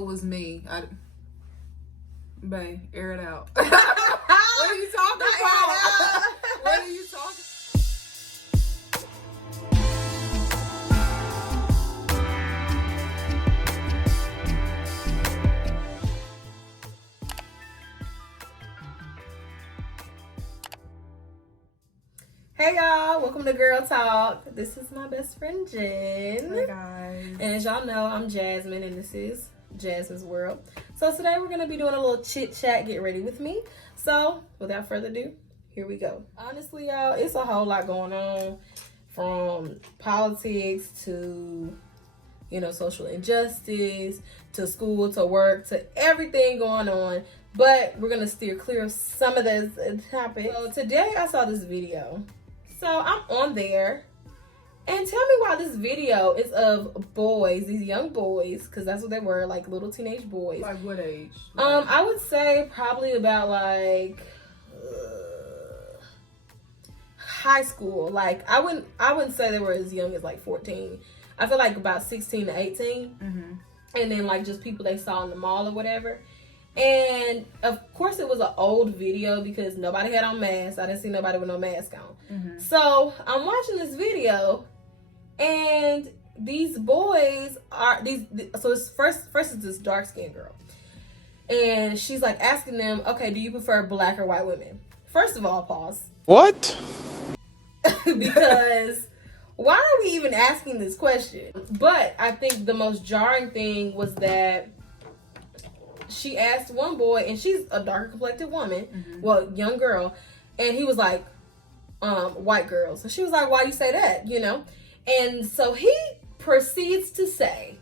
It was me. Babe, air it out. What are you talking about? What are you talking? Hey y'all, welcome to Girl Talk. This is my best friend Jen. Hey guys. And as y'all know, I'm Jasmine and this is Jasmine's World. So today we're going to be doing a little chit chat, get ready with me. So without further ado, here we go. Honestly y'all, it's a whole lot going on, from politics to, social injustice, to school, to work, to everything going on. But we're going to steer clear of some of those topics. So today I saw this video. So I'm on there, and tell me why this video is of boys, these young boys, because that's what they were, like little teenage boys. Like what age? I would say probably about like high school. Like I wouldn't say they were as young as like 14. I feel like about 16 to 18, and then like just people they saw in the mall or whatever. And of course it was an old video because nobody had on masks. I didn't see nobody with no mask on. So I'm watching this video, and these boys are so it's first is this dark skinned girl, and she's like asking them, okay, do you prefer black or white women? First of all, pause. What? Because why are we even asking this question? But I think the most jarring thing was that she asked one boy, and she's a darker complected woman, well, young girl, and he was like, white girls. So she was like, why do you say that? And so he proceeds to say,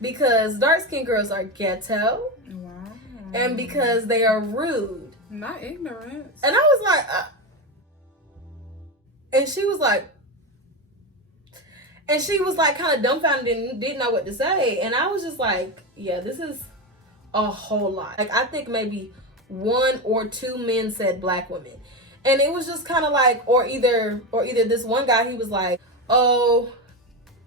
because dark skinned girls are ghetto, and because they are rude. Not ignorant. And I was like, and she was like kind of dumbfounded and didn't know what to say. And I was just like, yeah, this is a whole lot. Like I think maybe one or two men said black women, and it was just kind of like, or either this one guy, he was like, oh,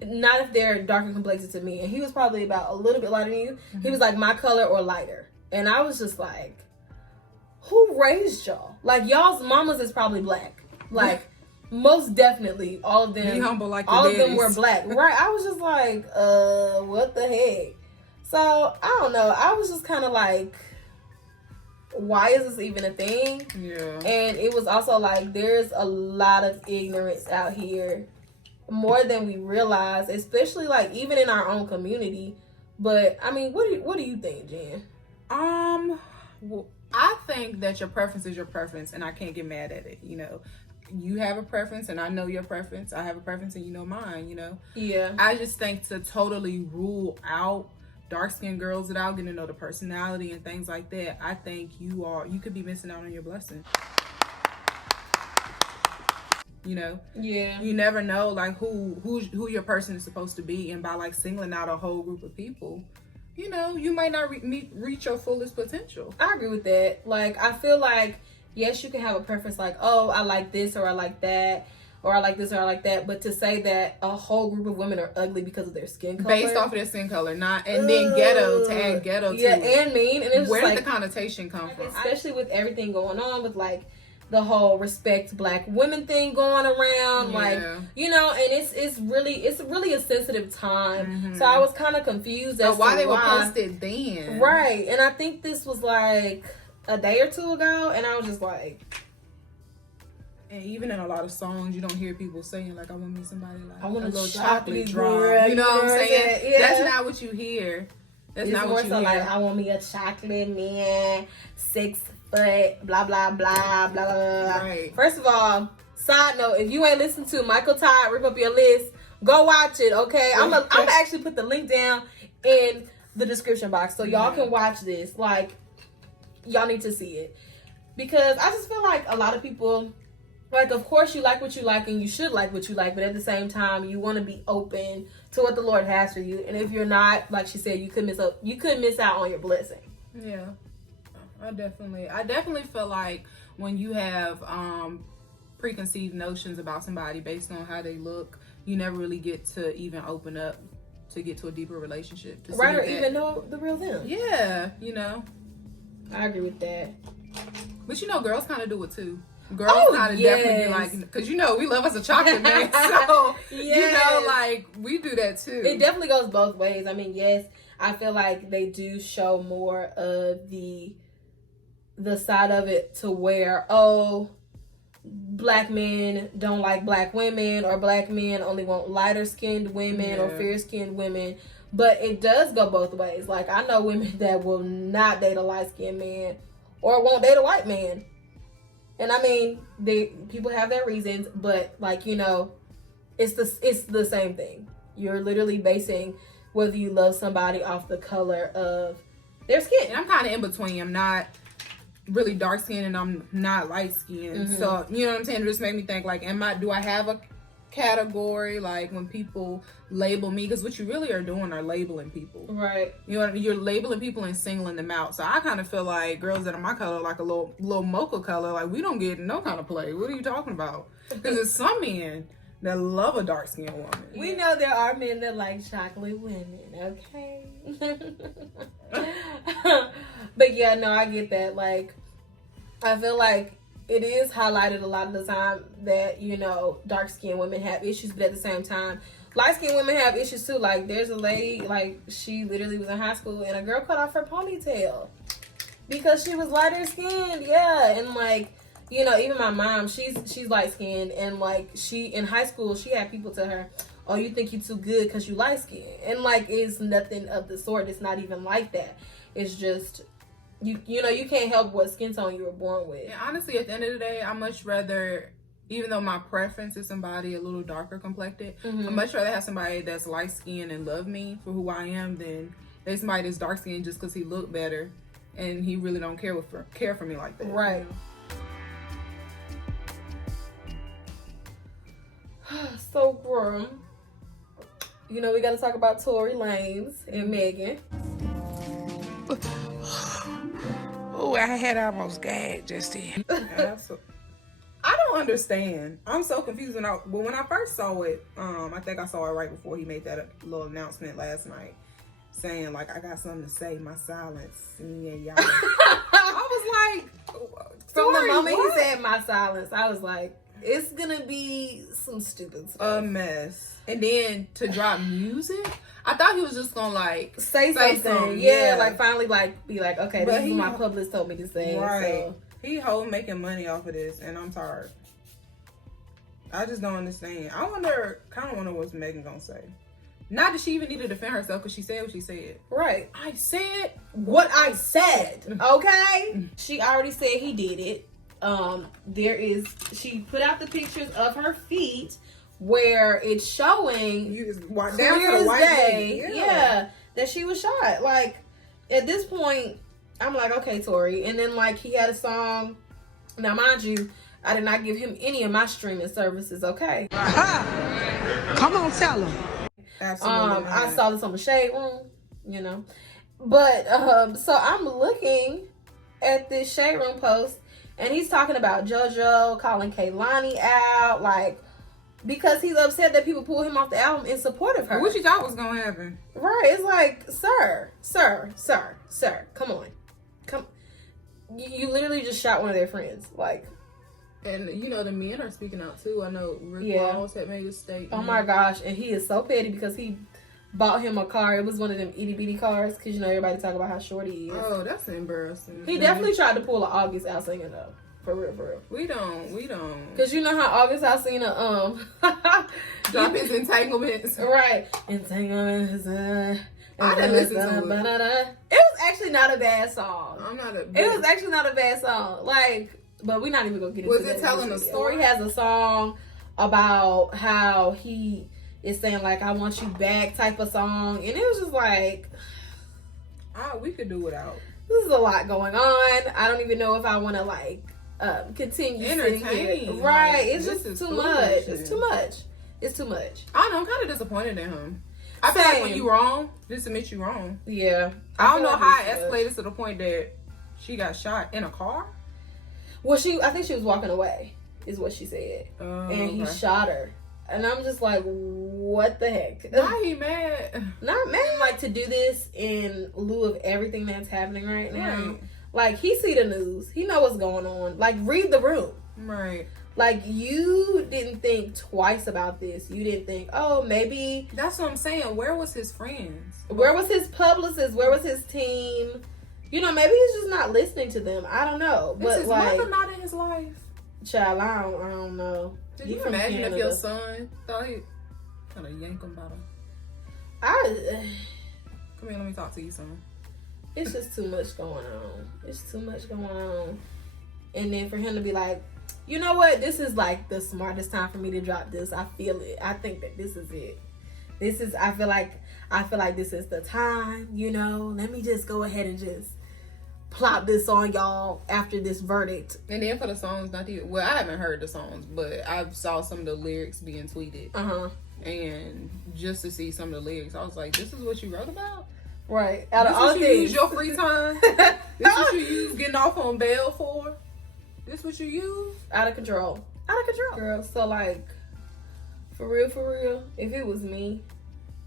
not if they're darker complected to me, and he was probably about a little bit lighter than you. He was like, my color or lighter. And I was just like, who raised y'all? Like y'all's mamas is probably black, like most definitely all of them. Be humble, like all your of them daddies. were black, right? I was just like, what the heck? So, I don't know. I was just kind of like, why is this even a thing? Yeah. And it was also like, there's a lot of ignorance out here, more than we realize, especially like even in our own community. But, I mean, what do you think, Jen? Well, I think that your preference is your preference, and I can't get mad at it, You have a preference, and I know your preference. I have a preference, and you know mine, Yeah. I just think to totally rule out dark-skinned girls without getting to know the personality and things like that, I think you could be missing out on your blessing. Yeah. You never know like who your person is supposed to be, and by like singling out a whole group of people, you might not reach your fullest potential. I agree with that. Like I feel like yes, you can have a preference like, oh, I like this or I like that, or I like this or I like that, but to say that a whole group of women are ugly because of their skin color, based off of their skin color, and then ghetto, to add ghetto to it. And mean, and it's where just did the connotation come from? Especially with everything going on with like the whole respect black women thing going around, like and it's really a sensitive time. So I was kind of confused as why to they were posted then, right? And I think this was like a day or two ago, and I was just like. And even in a lot of songs, you don't hear people saying like, "I want me somebody like I want a little chocolate drop." girl, You know what I'm saying? Yeah. That's not what you hear. That's it's not more what you so hear. like, I want me a chocolate man, 6 foot, blah blah blah blah blah. Right. First of all, side note: if you ain't listened to Michael Todd Rip Up Your List, go watch it. Okay, I'm gonna actually put the link down in the description box so y'all can watch this. Like, y'all need to see it, because I just feel like a lot of people. Like, of course, you like what you like, and you should like what you like, but at the same time, you want to be open to what the Lord has for you. And if you're not, like she said, you could miss out on your blessing. Yeah, I definitely feel like when you have preconceived notions about somebody based on how they look, you never really get to even open up to get to a deeper relationship. To right, or even know the real them. Yeah, you know. I agree with that. But you know, girls kind of do it too. Girls kind of definitely like, because you know, we love us a chocolate man. So, you know, like, we do that too. It definitely goes both ways. I mean, yes, I feel like they do show more of the side of it to where, oh, black men don't like black women, or black men only want lighter skinned women or fair skinned women. But it does go both ways. Like, I know women that will not date a light skinned man or won't date a white man. And I mean, people have their reasons, but like, you know, it's the same thing. You're literally basing whether you love somebody off the color of their skin. And I'm kind of in between. I'm not really dark skinned and I'm not light skinned. Mm-hmm. So, you know what I'm saying? It just made me think, like, do I have a category, like, when people label me? Because what you really are doing are labeling people, right? You know, you're labeling people and singling them out. So I kind of feel like girls that are my color, like a little mocha color, like, we don't get no kind of play. What are you talking about? Because there's some men that love a dark skinned woman. We know there are men that like chocolate women, okay? But yeah, no, I get that. Like, I feel like it is highlighted a lot of the time that, you know, dark-skinned women have issues, but at the same time, light-skinned women have issues too. Like, there's a lady, like, she literally was in high school, and a girl cut off her ponytail because she was lighter skinned. Yeah, and like, you know, even my mom, she's light-skinned, and like, she in high school, she had people tell her, oh, you think you too good because you light-skinned, and like, it's nothing of the sort. It's not even like that. It's just, you know, you can't help what skin tone you were born with. And honestly, at the end of the day, I much rather, even though my preference is somebody a little darker complected, mm-hmm. I much rather have somebody that's light skinned and love me for who I am than somebody that's dark skinned just because he look better and he really don't care for me like that. Right. So, girl, you know, we got to talk about Tory Lanez and Megan. Oh, I had almost gagged just then. I don't understand. I'm so confused when I first saw it. I think I saw it right before he made that little announcement last night, saying like, I got something to say. My silence. Yeah. I was like, from the moment he said my silence, I was like, it's gonna be some stupid stuff. A mess. And then to drop music, I thought he was just gonna like say something. Yeah, like finally like be like, okay, this is what my publicist told me to say. Right. So. He making money off of this, and I'm tired. I just don't understand. I kind of wonder what's Megan gonna say. Not that she even need to defend herself, because she said what she said. Right. I said what I said. Okay. She already said he did it. She put out the pictures of her feet where it's showing clear as day, yeah, that she was shot. Like, at this point, I'm like, okay, Tory. And then like, he had a song. Now, mind you, I did not give him any of my streaming services. Okay. Come on, tell him. Absolutely. I saw this on the Shade Room, you know. But so I'm looking at this Shade Room post, and he's talking about JoJo, calling Kehlani out, like, because he's upset that people pull him off the album in support of her. What you thought was gonna happen? Right. It's like, sir, come on. You literally just shot one of their friends. Like, and you know, the men are speaking out too. I know Rick Ross had made a statement. Oh my gosh, and he is so petty because he bought him a car. It was one of them itty bitty cars, because you know everybody talk about how short he is. Oh, that's embarrassing. He definitely tried to pull an August Alsina though. For real. We don't. Because you know how August Alsina, drop his entanglements. Right. Entanglements. I didn't listen to it. It was actually not a bad song. It was actually not a bad song. Like, but we're not even going to get into that. Was it telling a story? He has a song about how he is saying, like, I want you back type of song. And it was just like, we could do without. This is a lot going on. I don't even know if I want to, like, continue entertaining. Right. It's just too much. It's too much. It's too much. I don't know. I'm kind of disappointed in him. I feel like when you wrong, just admit you wrong. Yeah. I don't know how it escalated to the point that she got shot in a car. Well, I think she was walking away, is what she said. And he shot her. And I'm just like, what the heck? Why he mad? Not mad. Like, to do this in lieu of everything that's happening right now. Right. Like, he see the news. He know what's going on. Like, read the room. Right. Like, you didn't think twice about this. You didn't think, oh, maybe. That's what I'm saying. Where was his friends? Where was his publicist? Where was his team? You know, maybe he's just not listening to them. I don't know. Is But his like, mother not in his life? child, I don't know. Did He you from imagine if Canada. your son thought he kind of yank him by the... Come here, let me talk to you, son. It's just too much going on. It's too much going on. And then for him to be like, you know what? This is like the smartest time for me to drop this. I feel it. I think that this is it. I feel like this is the time, you know. Let me just go ahead and just plop this on y'all after this verdict. And then for the songs, not even... Well, I haven't heard the songs, but I saw some of the lyrics being tweeted. Uh-huh. And just to see some of the lyrics, I was like, this is what you wrote about? Right. Out of This all what you things. use your free time? This what you use getting off on bail for? This what you use? Out of control. Out of control. Girl, so like, for real, if it was me,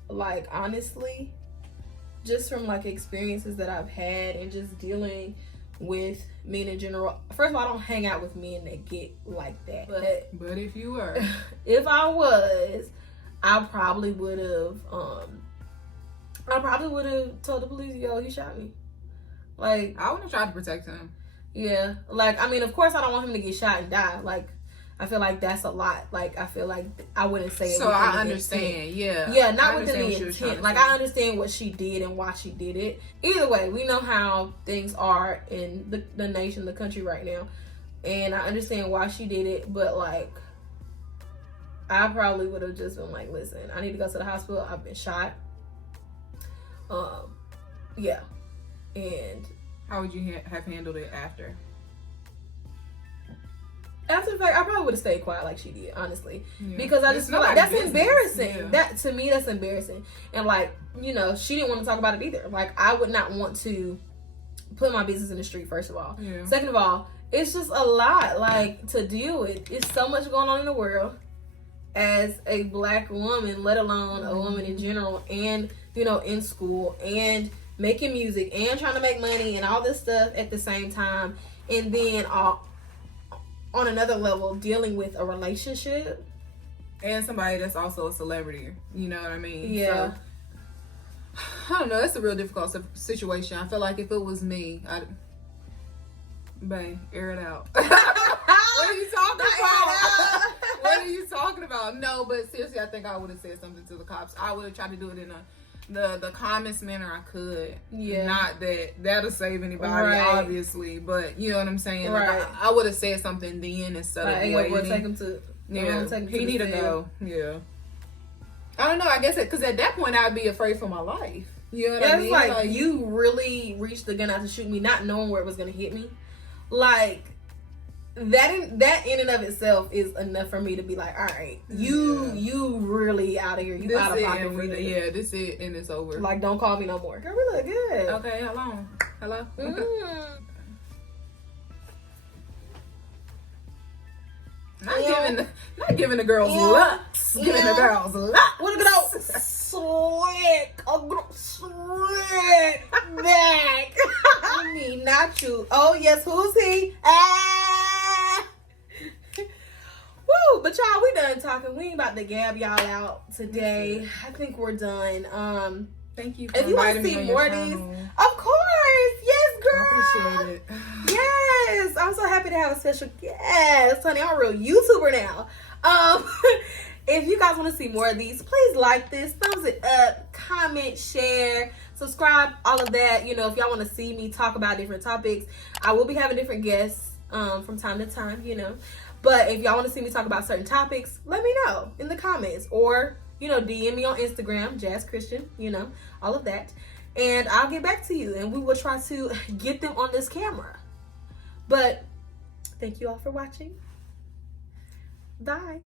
like, honestly, just from like experiences that I've had and just dealing with men in general. First of all, I don't hang out with men that get like that. But if you were, if I was, I probably would have told the police, yo, he shot me. Like, I would have tried to protect him. Yeah, like, I mean, of course I don't want him to get shot and die. Like, I feel like that's a lot. Like, I feel like I wouldn't say it. So I understand, yeah. Yeah, not within the intent. Like, I understand what she did and why she did it. Either way, we know how things are in the nation, the country right now. And I understand why she did it, but, like, I probably would have just been like, listen, I need to go to the hospital. I've been shot. Yeah. And how would you have handled it after? After the fact, I probably would have stayed quiet like she did, honestly. Yeah. Because I just feel like that's embarrassing. Yeah. That, to me, that's embarrassing. And, like, you know, she didn't want to talk about it either. Like, I would not want to put my business in the street, first of all. Yeah. Second of all, it's just a lot, like, to deal with. It's so much going on in the world as a black woman, let alone a woman in general, and, you know, in school, and making music, and trying to make money, and all this stuff at the same time. And then on another level, dealing with a relationship. And somebody that's also a celebrity. You know what I mean? Yeah. So, I don't know. That's a real difficult situation. I feel like if it was me, bang, air it out. What are you talking about? What are you talking about? No, but seriously, I think I would have said something to the cops. I would have tried to do it in the calmest manner I could. Yeah. Not that'll save anybody, Right. obviously, but you know what I'm saying? Right. Like, I would have said something then instead of waiting. Take him to... He need to go. Yeah. I don't know. I guess because at that point I'd be afraid for my life. You know what I mean? Like, you really reached the gun out to shoot me, not knowing where it was gonna hit me. Like, that in and of itself is enough for me to be like, all right, you really out of here. You out of pocket for this. Yeah, this it and it's over. Like, don't call me no more. Girl, we look good. Okay, hello. Not giving the girls looks. Giving the girls looks. What a good slick. A girl slick back. I mean, not you. Oh, yes, who's he? Woo, but y'all, we done talking. We ain't about to gab y'all out today. I think we're done. Thank you for if you want to see more of these, of course. Yes, girl. I appreciate it. Yes, I'm so happy to have a special guest, honey. I'm a real YouTuber now. If you guys want to see more of these, please like this, thumbs it up, comment, share, subscribe, all of that. You know, if y'all want to see me talk about different topics, I will be having different guests from time to time, you know. But if y'all want to see me talk about certain topics, let me know in the comments, or, you know, DM me on Instagram, jasschristian, you know, all of that. And I'll get back to you, and we will try to get them on this camera. But thank you all for watching. Bye.